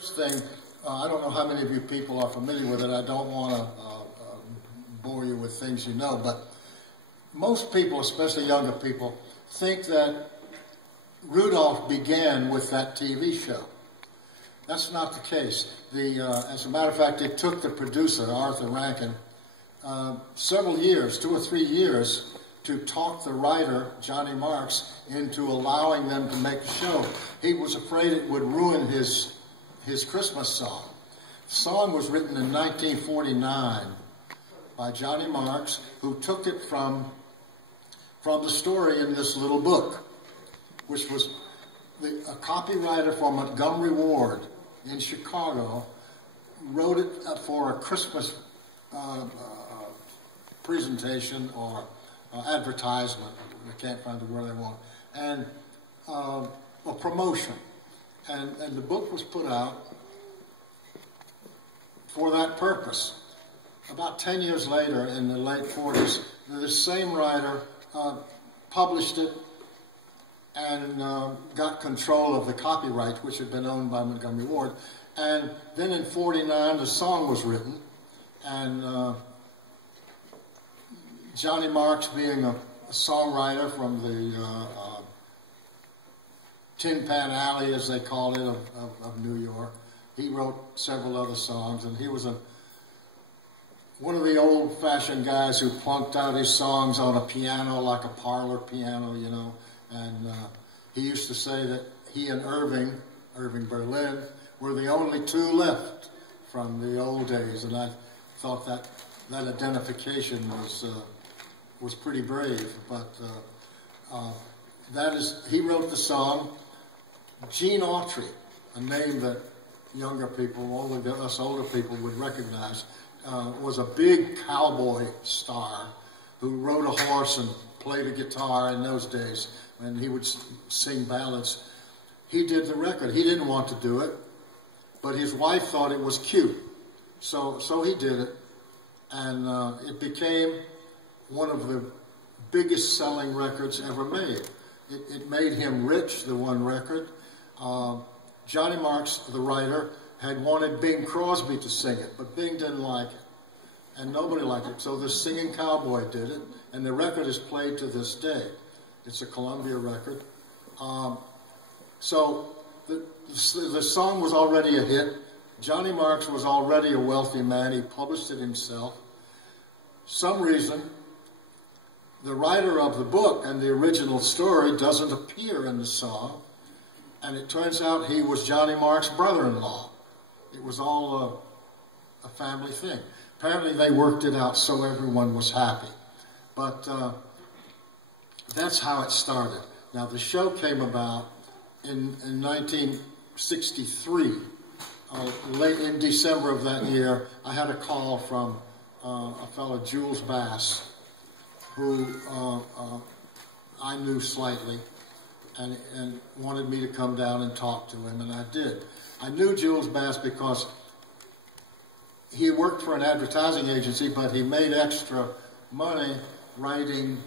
First thing, I don't know how many of you people are familiar with it. I don't want to bore you with things you know, but most people, especially younger people, think that Rudolph began with that TV show. That's not the case. As a matter of fact, it took the producer, Arthur Rankin, several years, 2 or 3 years, to talk the writer, Johnny Marks, into allowing them to make the show. He was afraid it would ruin his Christmas song. The song was written in 1949 by Johnny Marks, who took it from the story in this little book, which was a copywriter from Montgomery Ward in Chicago wrote it for a Christmas presentation or advertisement. I can't find the word I want. And a promotion. And the book was put out for that purpose. About 10 years later, in the late 40s, the same writer published it and got control of the copyright, which had been owned by Montgomery Ward. And then in 49, the song was written, and Johnny Marks, being a songwriter from the Tin Pan Alley, as they call it, of New York, he wrote several other songs, and he was one of the old-fashioned guys who plunked out his songs on a piano, like a parlor piano, you know. And he used to say that he and Irving Berlin, were the only two left from the old days. And I thought that identification was pretty brave. But he wrote the song. Gene Autry, a name that younger people, us older people would recognize, was a big cowboy star who rode a horse and played a guitar in those days, and he would sing ballads. He did the record. He didn't want to do it, but his wife thought it was cute, so he did it, and it became one of the biggest selling records ever made. It made him rich, the one record. Johnny Marks, the writer, had wanted Bing Crosby to sing it, but Bing didn't like it, and nobody liked it. So this singing cowboy did it, and the record is played to this day. It's a Columbia record. So the song was already a hit. Johnny Marks was already a wealthy man. He published it himself. Some reason, the writer of the book and the original story doesn't appear in the song, and it turns out he was Johnny Marks' brother-in-law. It was all a family thing. Apparently they worked it out so everyone was happy. But that's how it started. Now the show came about in 1963. Late in December of that year, I had a call from a fellow, Jules Bass, who I knew slightly, and wanted me to come down and talk to him, and I did. I knew Jules Bass because he worked for an advertising agency, but he made extra money writing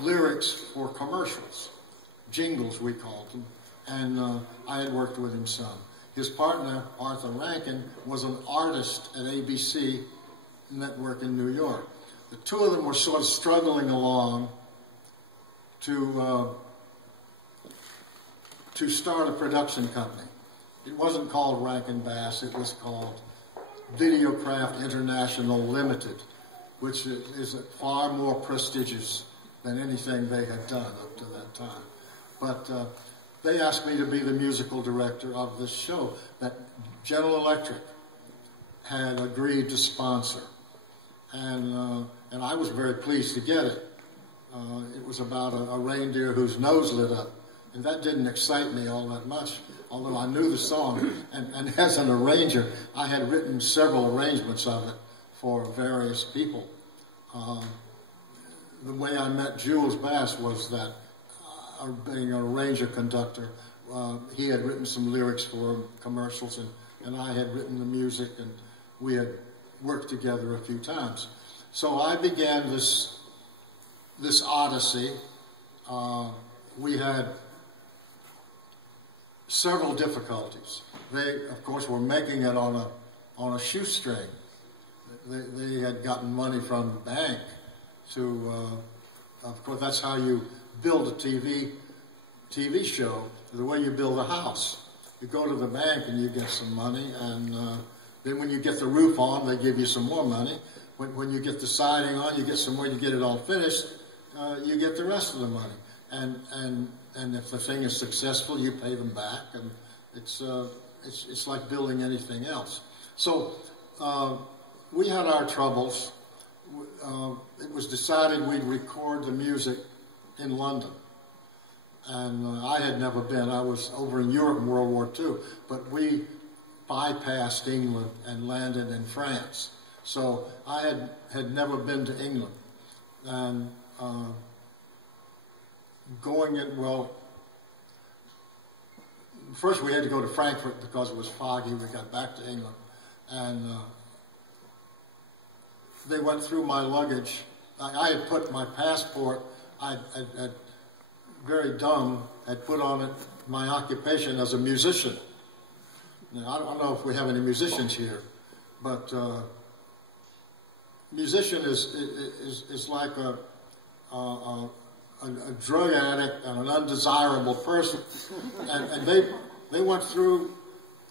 lyrics for commercials, jingles we called them, and I had worked with him some. His partner, Arthur Rankin, was an artist at ABC Network in New York. The two of them were sort of struggling along to start a production company. It wasn't called Rankin Bass, it was called Videocraft International Limited, which is far more prestigious than anything they had done up to that time. But they asked me to be the musical director of this show that General Electric had agreed to sponsor. And I was very pleased to get it. It was about a reindeer whose nose lit up. And that didn't excite me all that much, although I knew the song. And as an arranger, I had written several arrangements of it for various people. The way I met Jules Bass was that, being an arranger conductor, he had written some lyrics for commercials, and I had written the music, and we had worked together a few times. So I began this odyssey. We had several difficulties. They, of course, were making it on a shoestring. They had gotten money from the bank to, of course, that's how you build a TV show, the way you build a house. You go to the bank and you get some money, and then when you get the roof on, they give you some more money. When you get the siding on, you get some more, you get it all finished, you get the rest of the money. And if the thing is successful, you pay them back, and it's like building anything else. So we had our troubles. It was decided we'd record the music in London. And I had never been. I was over in Europe in World War II. But we bypassed England and landed in France. So I had never been to England. And going in, well, first we had to go to Frankfurt because it was foggy. We got back to England. And they went through my luggage. I had put my passport, I very dumb, had put on it my occupation as a musician. Now, I don't know if we have any musicians here, but musician is like a drug addict and an undesirable person. And they went through,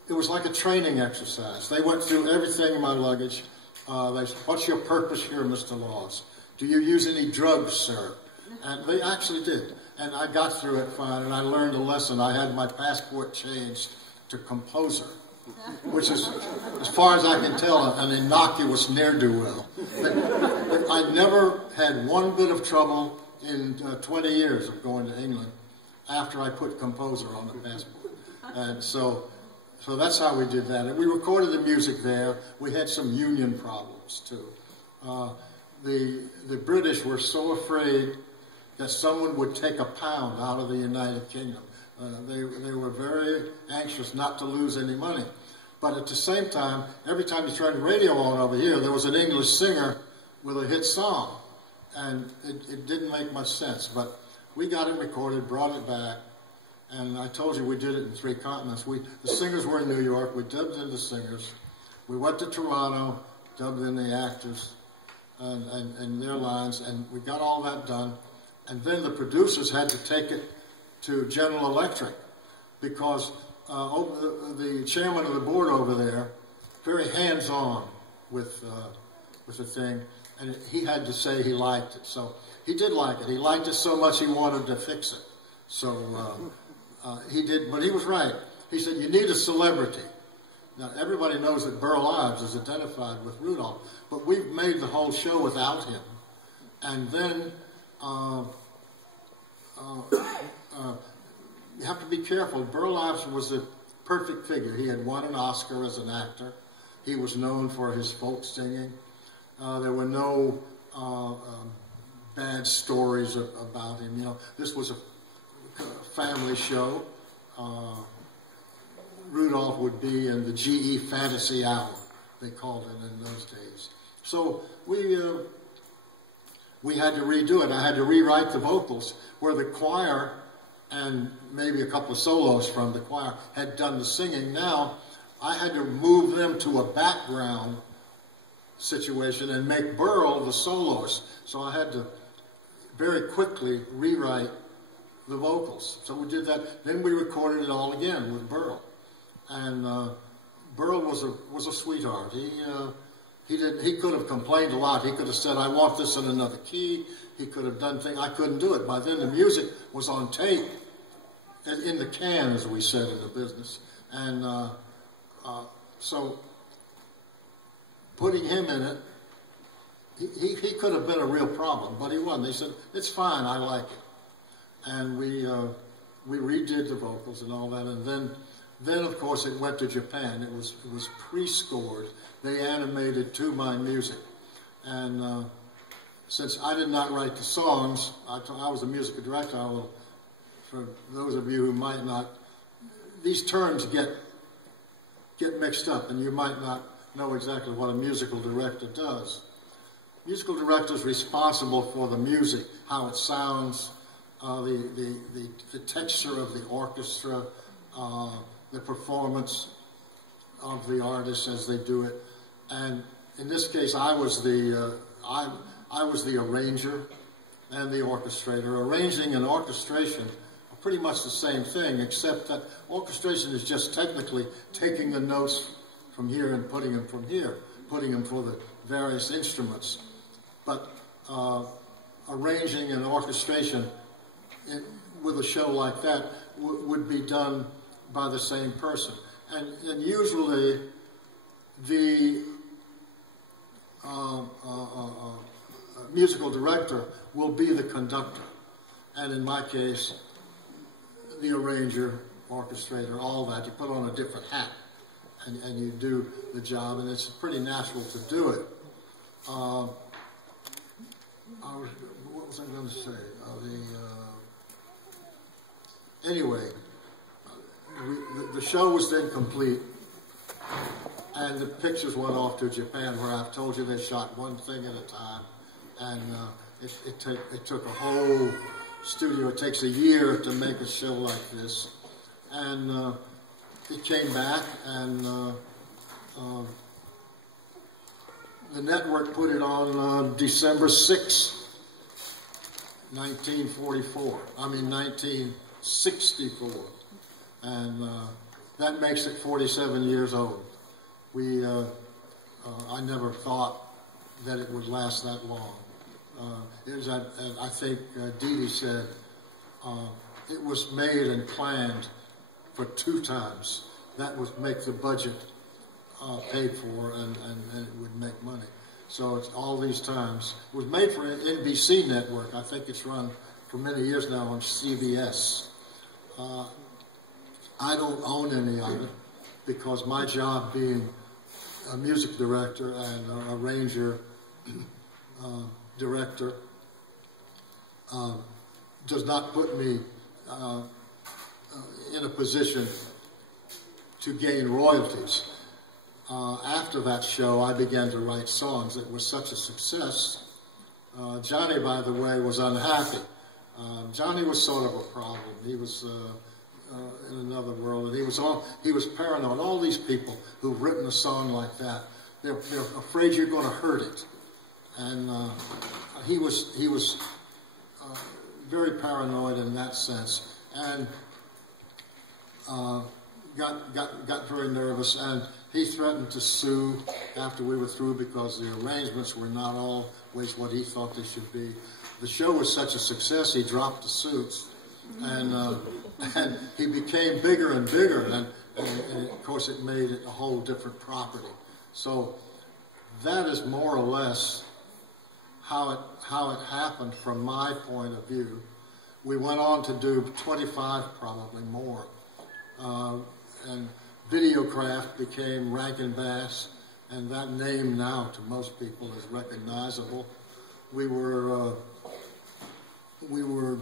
it was like a training exercise. They went through everything in my luggage. They said, "What's your purpose here, Mr. Laws? Do you use any drugs, sir?" And they actually did. And I got through it fine, and I learned a lesson. I had my passport changed to composer, which is, as far as I can tell, an innocuous ne'er-do-well. I never had one bit of trouble in 20 years of going to England after I put composer on the passport. And so that's how we did that. And we recorded the music there. We had some union problems, too. The British were so afraid that someone would take a pound out of the United Kingdom. They were very anxious not to lose any money. But at the same time, every time you turned the radio on over here, there was an English singer with a hit song. And it didn't make much sense. But we got it recorded, brought it back, and I told you we did it in 3 continents. The singers were in New York. We dubbed in the singers. We went to Toronto, dubbed in the actors and their lines, and we got all that done. And then the producers had to take it to General Electric because the chairman of the board over there, very hands-on with the thing, and he had to say he liked it. So he did like it. He liked it so much he wanted to fix it. So he did, but he was right. He said, "You need a celebrity." Now, everybody knows that Burl Ives is identified with Rudolph, but we've made the whole show without him. And then you have to be careful. Burl Ives was the perfect figure. He had won an Oscar as an actor. He was known for his folk singing. There were no bad stories about him. You know, this was a family show. Rudolph would be in the GE Fantasy Hour, they called it in those days. So we had to redo it. I had to rewrite the vocals where the choir and maybe a couple of solos from the choir had done the singing. Now I had to move them to a background situation and make Burl the soloist. So I had to very quickly rewrite the vocals. So we did that. Then we recorded it all again with Burl. And Burl was a sweetheart. He could have complained a lot. He could have said, "I want this in another key." He could have done things. I couldn't do it. By then the music was on tape, in the can, as we said in the business. And so putting him in it, he could have been a real problem, but he wasn't. They said, "It's fine, I like it." And we redid the vocals and all that. And then of course it went to Japan. It was pre-scored. They animated to my music. And since I did not write the songs, I was a musical director. For those of you who might not, these terms get mixed up, and you might not know exactly what a musical director does. Musical director is responsible for the music, how it sounds, the texture of the orchestra, the performance of the artists as they do it. And in this case, I was the arranger and the orchestrator. Arranging and orchestration are pretty much the same thing, except that orchestration is just technically taking the notes from here and putting them from here, putting them for the various instruments. But arranging and orchestration with a show like that would be done by the same person. And usually the musical director will be the conductor. And in my case, the arranger, orchestrator, all that. You put on a different hat and you do the job, and it's pretty natural to do it. What was I going to say? Anyway, the show was then complete, and the pictures went off to Japan, where I've told you they shot one thing at a time, and it took a whole studio. It takes a year to make a show like this, and it came back, and the network put it on December 6th, 1964, and that makes it 47 years old. I never thought that it would last that long. I think Dee Dee said it was made and planned for 2 times. That would make the budget paid for, and it would make money. So it's all these times. It was made for NBC network. I think it's run for many years now on CBS. I don't own any of it because my job being a music director and an arranger, director, does not put me in a position to gain royalties. After that show, I began to write songs. It was such a success. Johnny, by the way, was unhappy. Johnny was sort of a problem. He was in another world, and he was paranoid. All these people who've written a song like that, they're afraid you're going to hurt it, and he was very paranoid in that sense, and got very nervous, and he threatened to sue after we were through because the arrangements were not always what he thought they should be. The show was such a success, he dropped the suits, and he became bigger and bigger, and of course it made it a whole different property. So that is more or less how it happened from my point of view. We went on to do 25, probably more, and Videocraft became Rankin Bass, and that name now to most people is recognizable. We were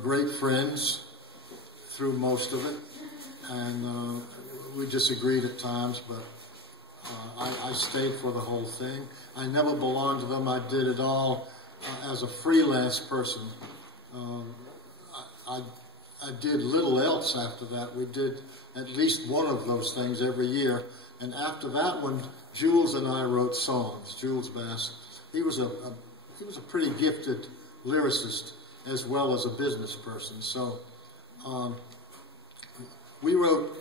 great friends through most of it, and we disagreed at times, but I stayed for the whole thing. I never belonged to them. I did it all as a freelance person. I did little else after that. We did at least one of those things every year, and after that one, Jules and I wrote songs. Jules Bass, he was a pretty gifted lyricist as well as a business person. So we wrote